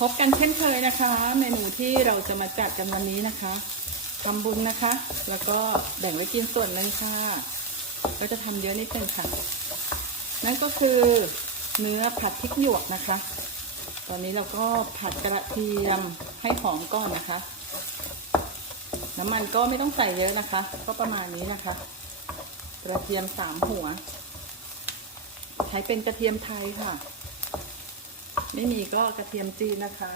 พบกันเช่นเคยนะคะ เมนูที่เราจะมาจัดกันวันนี้นะคะทำบุญนะคะ แล้วก็แบ่งไว้กินส่วนหนึงค่ะก็จะทำเยอะนิดนึงค่ะ นั่นก็คือเนื้อผัดพริกหยวกนะคะ ตอนนี้เราก็ผัดกระเทียมให้หอมก่อนนะคะ น้ำมันก็ไม่ต้องใส่เยอะนะคะ ก็ประมาณนี้นะคะ กระเทียมสามหัว ใช้เป็นกระเทียมไทยค่ะ ไม่มีก็กระเทียมจีนนะคะ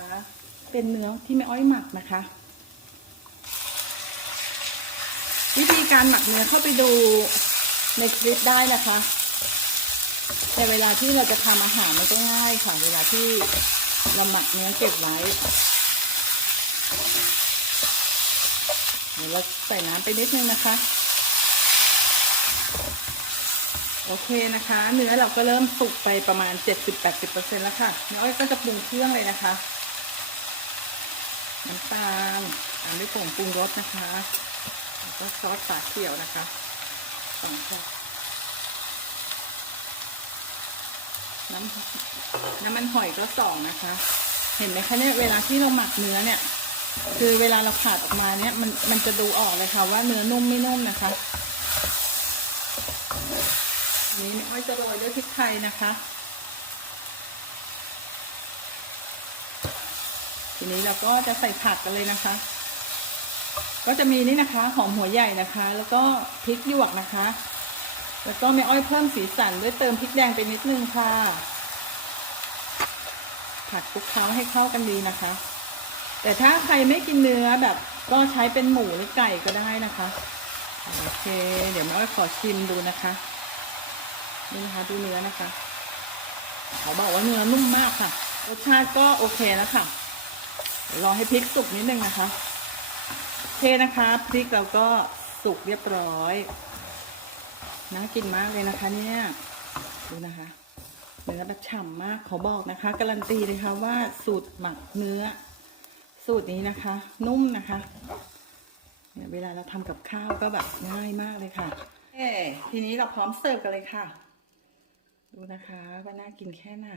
เป็นเนื้อที่ไม่อ้อยหมักนะคะ วิธีการหมักเนื้อเข้าไปดูในคลิปได้นะคะแต่เวลาที่เราจะทำอาหารมันก็ง่ายค่ะ เวลาที่เราหมักเนื้อเก็บไว้เดี๋ยวเราใส่น้ำไปนิดนึงนะคะ โอเคนะคะ เนื้อเราก็เริ่มสุกไปประมาณ 70-80%แล้วค่ะเนื้ออ้อยก็จะปรุงเครื่องเลยนะคะน้ำตาลตามด้วยผงปรุงรสนะคะแล้วก็ซอสฝาเขียวนะคะสองช้อนน้ำน้ำมันหอยก็สองนะคะ เห็นไหมคะเนี่ยเวลาที่เราหมักเนื้อเนี่ย คือเวลาเราขาดออกมาเนี่ยมันมันจะดูออกเลยค่ะว่าเนื้อนุ่มไม่นุ่มนะคะ นี้เนี่ยอ้อยจะโรยด้วยพริกไทยนะคะ ทีนี้เราก็จะใส่ผักกันเลยนะคะ ก็จะมีนี่นะคะหอมหัวใหญ่นะคะ แล้วก็พริกหยวกนะคะ แล้วก็แม่อ้อยเพิ่มสีสันด้วยเติมพริกแดงไปนิดนึงค่ะ ผัดคลุกเคล้าให้เข้ากันดีนะคะ แต่ถ้าใครไม่กินเนื้อแบบก็ใช้เป็นหมูหรือไก่ก็ได้นะคะ โอเค เดี๋ยวแม่อ้อยขอชิมดูนะคะ นี่นะคะดูเนื้อนะคะเขาบอกว่าเนื้อนุ่มมากค่ะ รสชาติก็โอเคแล้วค่ะรอให้พริกสุกนิดนึงนะคะเคนะคะพริกเราก็สุกเรียบร้อยน่ากินมากเลยนะคะเนี่ยดูนะคะเนื้อแบบฉ่ำมากขอบอกนะคะ การันตีเลยค่ะว่าสูตรหมักเนื้อ สูตรนี้นะคะ นุ่มนะคะเนี่ยเวลาเราทำกับข้าวก็แบบง่ายมากเลยค่ะเอทีนี้เราพร้อมเสิร์ฟกันเลยค่ะ ดูนะคะว่าน่ากินแค่ไหน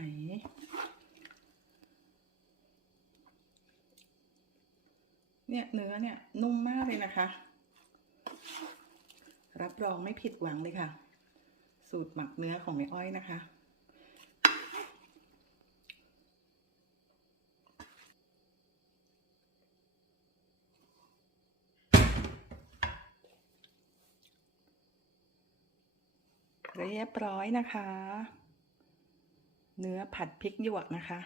เนี่ยเนื้อเนี่ยนุ่มมากเลยนะคะ รับรองไม่ผิดหวังเลยค่ะ สูตรหมักเนื้อของแม่อ้อยนะคะ เรียบร้อยนะคะ เนื้อผัดพริกหยวกนะคะ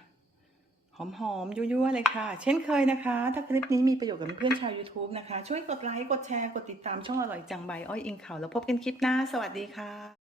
หอมๆยั่วๆเลยค่ะ เช่นเคยนะคะ ถ้าคลิปนี้มีประโยชน์กับเพื่อนชาว YouTube นะคะ ช่วยกดไลค์ กดแชร์ กดติดตามช่องอร่อยจังใบ อ้อยอิงข่าวแล้วพบกันคลิปหน้า สวัสดีค่ะ